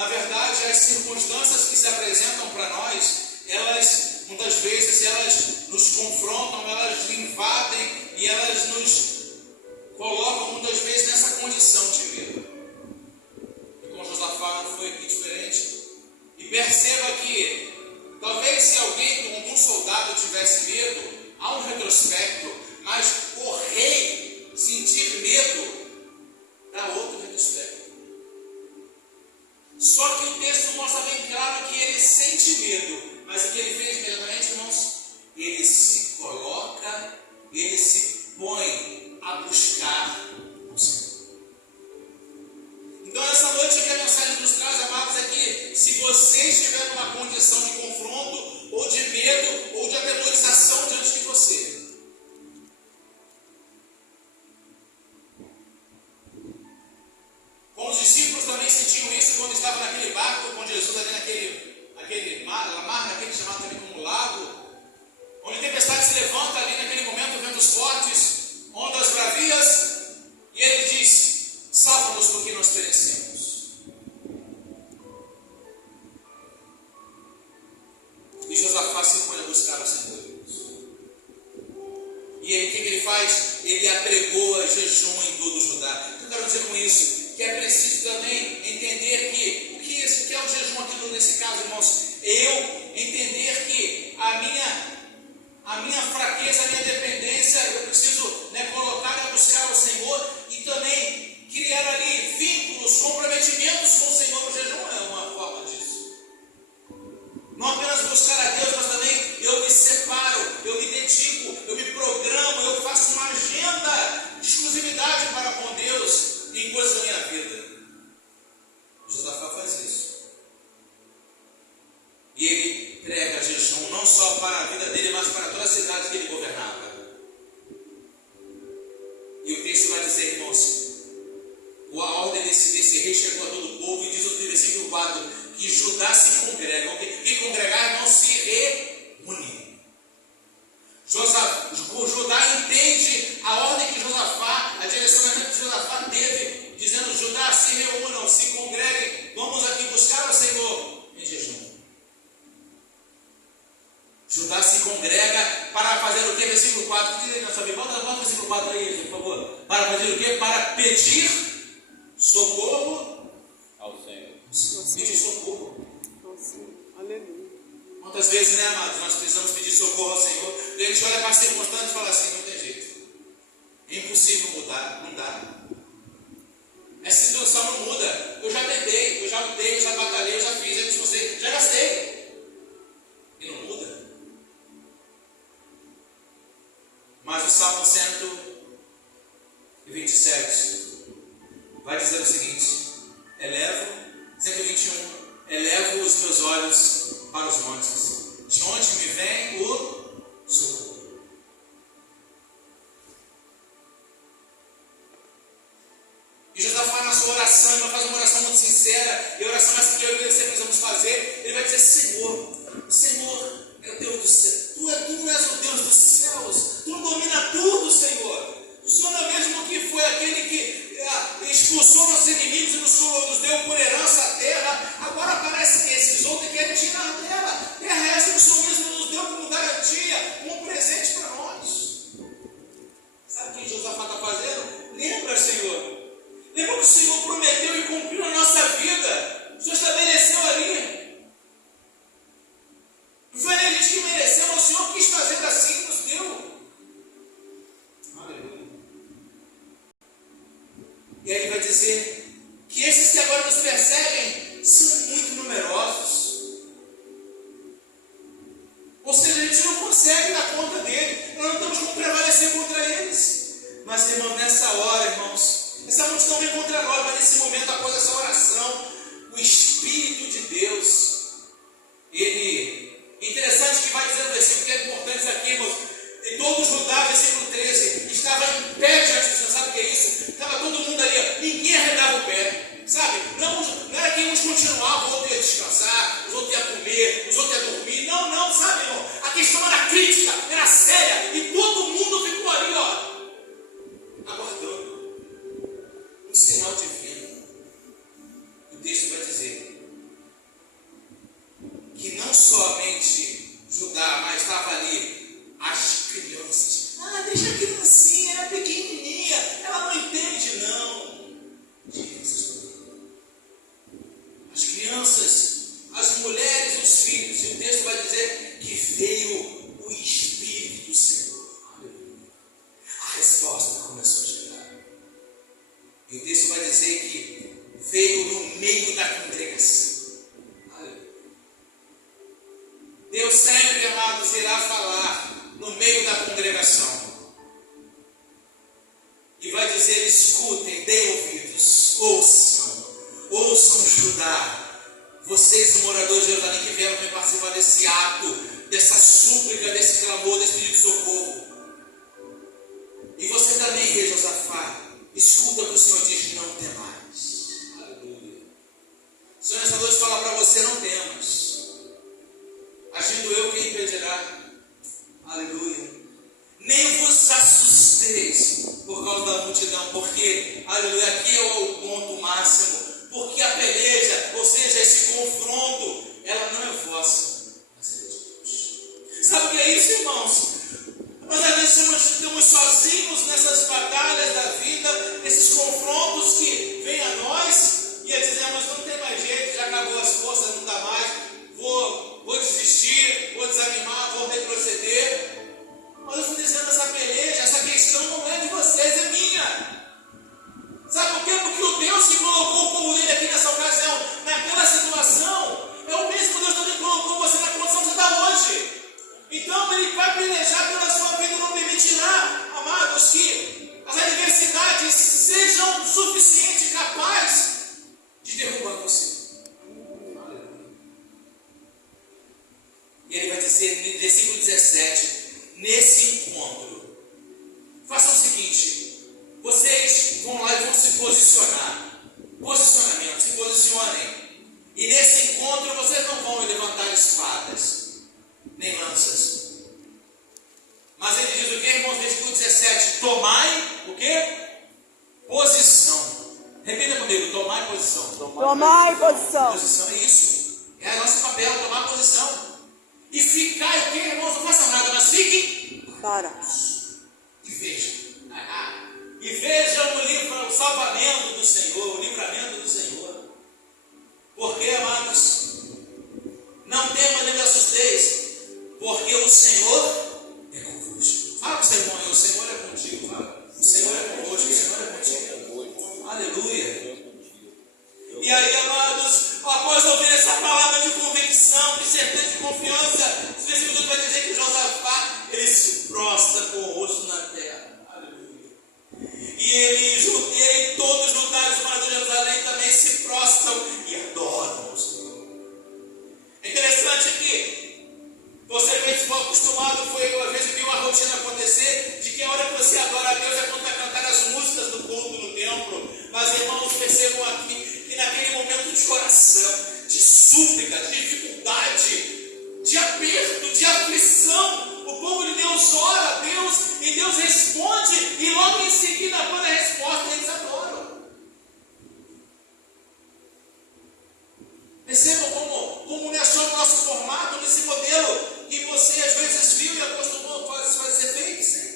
Na verdade, as circunstâncias que se apresentam para nós, elas, muitas vezes, elas nos confrontam, elas nos invadem e elas nos colocam, muitas vezes, nessa condição de medo. E com Josafá não foi aqui diferente. E perceba que, talvez se algum soldado tivesse medo, há um retrospecto, mas o rei sentir medo dá outro retrospecto. Só que o texto mostra bem claro que ele sente medo, mas o que ele fez imediatamente, irmãos? Ele se coloca, ele se põe a buscar o Senhor. Então essa noite o que a mensagem nos traz, amados, é que se você estiver numa condição de confronto, ou de medo, ou de atemorização diante de você, os discípulos também sentiam isso quando estavam naquele barco com Jesus ali naquele mar, naquele chamado também como lago, onde a tempestade se levanta ali naquele momento, ventos fortes, ondas bravias, e ele diz: salva-nos porque nós perecemos. E Josafá se põe a buscar o Senhor. E aí o que ele faz? Ele apregoa jejum em todo o Judá. O que eu quero dizer com isso? Que é preciso também entender que o que é o jejum aqui nesse caso, irmãos? Eu entender que a minha fraqueza, a minha dependência, eu preciso colocar e buscar o Senhor e também criar ali vínculos, comprometimentos com o Senhor. O jejum é uma forma disso. Não apenas buscar a Deus, mas também eu me separo, eu me dedico, eu me programo, eu faço uma agenda de exclusividade para com Deus em coisas da minha vida. Josafá faz isso. E ele prega jejum não só para a vida dele, mas para toda a cidade que ele governava. E o texto vai dizer, irmãos, a ordem desse rei chegou a todo o povo e diz o versículo 4, que Judá se congrega. E congregar não se reúne. O Judá entende a ordem que Josafá, a direcionamento que Josafá teve, dizendo: Judá, se reúnam, se congreguem, vamos aqui buscar o Senhor em jejum. Judá se congrega para fazer o que? Versículo 4, diz aí na sua Bíblia, bota o versículo 4 aí, por favor. Para fazer o que? Para pedir socorro ao Senhor. Pedir socorro. Aleluia. Quantas vezes, amados, nós precisamos pedir socorro ao Senhor, e a gente olha para a circunstância e fala assim: não tem jeito, é impossível mudar, não dá. Essa situação não muda. Eu já tentei, eu já lutei, eu já batalhei, eu já fiz, eu esforcei, já gastei. E não muda. Mas o Salmo 127 vai dizer o seguinte: 121, elevo os meus olhos para os montes, de onde me vem o socorro. E Josafá, na sua oração, ele faz uma oração muito sincera, e a oração essa que eu e você precisamos fazer. Ele vai dizer: Senhor, o Senhor é o Deus do céu, tu não és o Deus dos céus, tu domina tudo, Senhor. O Senhor é o mesmo que foi aquele que expulsou nossos inimigos e nos deu por herança a terra. Agora parece que esses outros querem tirar dela. Terra essa que o Senhor mesmo nos deu como garantia, um presente para nós. Sabe o que Josafá está fazendo? Lembra, Senhor? Lembra que o Senhor prometeu e cumpriu na nossa vida. O Senhor estabeleceu ali. Não foi a gente que mereceu, mas o Senhor quis fazer assim e nos deu. Aleluia. E aí ele vai dizer que esses que agora nos perseguem são muito numerosos. Ou seja, a gente não consegue dar conta dele. Nós não temos como prevalecer contra eles. Mas, irmãos, nessa hora, irmãos, essa multidão vem contra nós, mas nesse momento, após essa oração, o Espírito de Deus, ele... Interessante que vai dizer no versículo, que é importante isso aqui, irmãos. E todo Judá, versículo 13, estava em pé diante do Senhor. Sabe o que é isso? Estava todo mundo ali, ninguém arredava o pé. Sabe? Não era que uns continuavam, o outro ia descansar, os outros iam comer, os outros iam dormir. Não, sabe, irmão? A questão era crítica, era séria, e todo mundo ficou ali, aguardando um sinal de vida. E o texto vai dizer que veio no meio da congregação. Deus sempre, amados, irá falar no meio da congregação. E vai dizer: escutem, deem ouvidos, ouçam Judá. Vocês, moradores de Jerusalém, que vieram participar desse ato, dessa súplica, desse clamor, desse pedido de socorro. E você também, rei Josafá, escuta o que o Senhor diz: não temais. Aleluia. O Senhor nessa noite fala para você: não temas. Agindo eu, quem impedirá? Aleluia. Nem vos assusteis por causa da multidão, porque, aleluia, aqui é o ponto máximo. Porque a peleja, ou seja, esse confronto, ela não é vossa, mas é de Deus. Sabe o que é isso, irmãos? Nós às vezes estamos sozinhos nessas batalhas da vida, nesses confrontos que vêm a nós, e dizemos: não tem mais jeito, já acabou as forças, não dá mais, vou desistir, vou desanimar, vou retroceder. Mas eu estou dizendo: essa peleja, essa questão não é de vocês, é minha. Sabe por quê? Porque o Deus que colocou o povo dele aqui nessa ocasião, naquela situação, é o mesmo Deus que colocou você na condição que você está hoje. Então Ele vai pelejar pela sua vida, não permitirá, amados, que as adversidades sejam suficientes, capazes de derrubar você. E Ele vai dizer, no versículo 17, nesse encontro, façam o seguinte: vocês vão lá e vão se posicionar. Posicionamento, se posicionem. E nesse encontro vocês não vão levantar espadas, nem lanças. Mas ele diz o que, irmãos? Versículo 17: tomai o que? Posição. Repita comigo: tomai posição. Tomai posição. Posição é isso. É nosso papel, tomar posição. E ficai o que, irmãos? Não façam nada, mas fiquem parados. E vejam. E vejam o salvamento do Senhor, o livramento do Senhor. Porque, amados, não temam nem assusteis, porque o Senhor é convosco. Fala para o seu irmão: o Senhor é contigo. Fala. O Senhor é convosco, o Senhor é contigo. Aleluia. E aí, amados, após ouvir essa palavra de convicção, de certeza, de confiança, o versículo vai dizer que Josafá, ele se prostra com o rosto na terra. E ele, todos os judaicos, os moradores de Jerusalém, também se prostram e adoram o Senhor. É interessante que você mesmo foi acostumado, às vezes viu a rotina acontecer, de que a hora que você adora a Deus é quando vai cantar as músicas do culto no templo. Mas, irmãos, percebam aqui que naquele momento de oração, de súplica, de dificuldade, de aperto, de aflição, o povo de Deus ora a Deus e Deus responde, e logo em seguida, quando a resposta, eles adoram. Percebam como nós somos nosso formato, nesse modelo que você às vezes viu e acostumou a fazer feito, sim.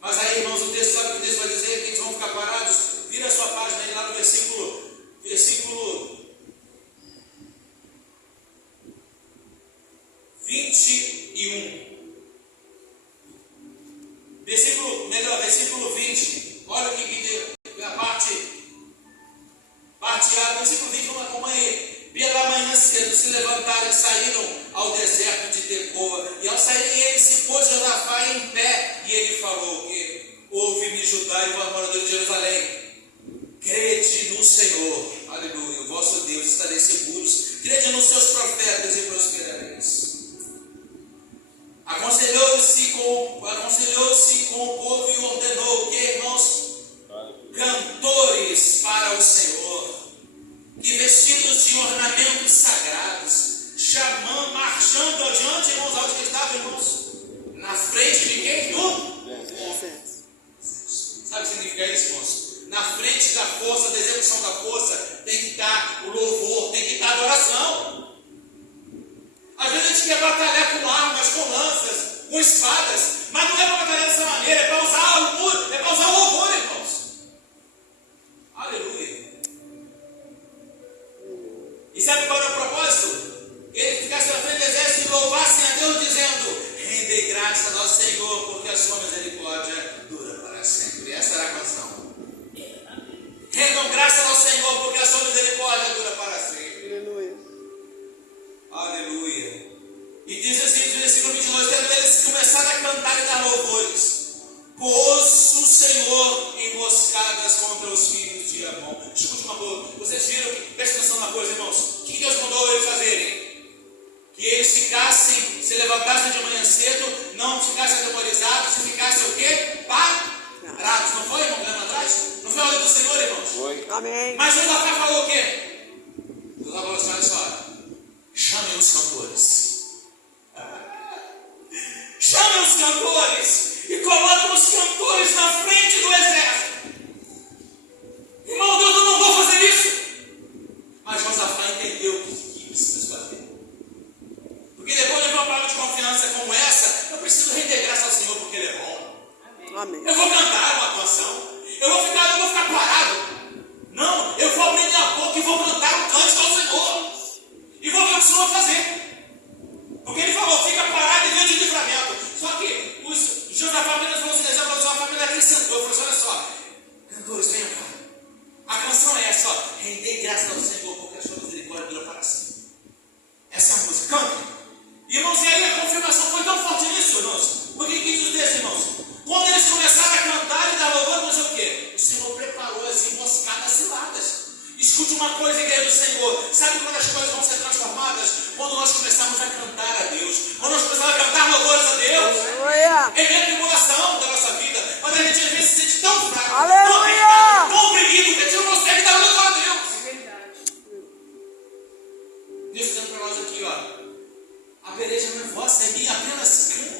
Mas aí, irmãos, o texto, sabe o que o texto vai dizer? Que eles vão ficar parados. Vira a sua página aí lá no versículo 21. Versículo 20. Olha o que a parte A, versículo 20, vamos acompanhar aí. Pela manhã cedo se levantaram e saíram ao deserto de Tecoa. E ao saírem eles, se pôs Josafá em pé. E ele falou que: ouve-me, Judá e vós, moradores de Jerusalém. Crede no Senhor, aleluia, o vosso Deus, estareis seguros. Crede nos seus profetas e prosperareis. Aconselhou-se com o povo e ordenou: que, irmãos? Cantores para o Senhor, que vestidos de ornamentos sagrados, marchando adiante, irmãos, aonde que estavam, irmãos? Na frente de quem? Sabe o que significa isso, irmãos? Na frente da força, da execução da força, tem que estar o louvor, tem que estar a adoração. Às vezes a gente quer batalhar com armas, com lanças, com espadas, mas não é para batalhar dessa maneira, é para usar o louvor, irmãos. Aleluia. E sabe qual era o propósito? Eles ficassem na frente do exército e louvassem a Deus, dizendo: rendei graças ao Senhor, porque a sua misericórdia dura para sempre. Essa era a canção. ao Senhor, porque a sua misericórdia dura para sempre. Aleluia. Aleluia. E diz assim, no versículo 22, tendo eles começaram a cantar e dar louvores, pôs o Senhor emboscadas contra os filhos de Amon. Escute uma coisa, vocês viram, presta atenção na coisa, irmãos, o que Deus mandou eles fazerem? Que eles ficassem, se levantassem de manhã cedo, não ficassem atemorizados, e ficassem o quê? Parados. Não foi, irmão, lembra atrás? Não foi a ordem do Senhor, irmãos? Foi. Amém. Mas Josafá falou o quê? Josafá falou assim, olha só, chamem os cantores. Chamem os cantores e coloquem os cantores na frente do exército. Irmão, Deus, eu não vou fazer isso. Mas Josafá entendeu o que precisa fazer. Porque depois de uma palavra de confiança como essa, eu preciso render graça ao Senhor porque Ele é bom. Amém. Eu vou cantar uma canção. Eu vou ficar parado. Não, eu vou abrir minha boca e vou cantar um cântico ao Senhor. E vou ver o que o Senhor vai fazer. Porque Ele falou, fica parado e vem de livramento. Só que os Josafá apenas falou assim, exemplo, Josafá apenas acrescentou. Falou assim, olha só, cantores, venham cá. A canção é essa, ó, render graça ao Senhor porque a sua misericórdia dura para sempre. Essa é a música, canta. Irmãos, e aí a confirmação foi tão forte nisso, irmãos. Por que diz desse, irmãos? Quando eles começaram a cantar e dar louvor, mas o quê? O Senhor preparou as emboscadas ciladas. Escute uma coisa, igreja do Senhor. Sabe quando as coisas vão ser transformadas? Quando nós começarmos a cantar a Deus. Quando nós começarmos a cantar louvores a Deus. Aleluia. É a tribulação da nossa vida. Quando a gente às vezes se sente tão fraco, Aleluia. tão oprimido, que a gente não consegue dar louvor a Deus. É verdade. Deus está dizendo para nós aqui, ó. A peleja não é vossa, é minha, apenas canta.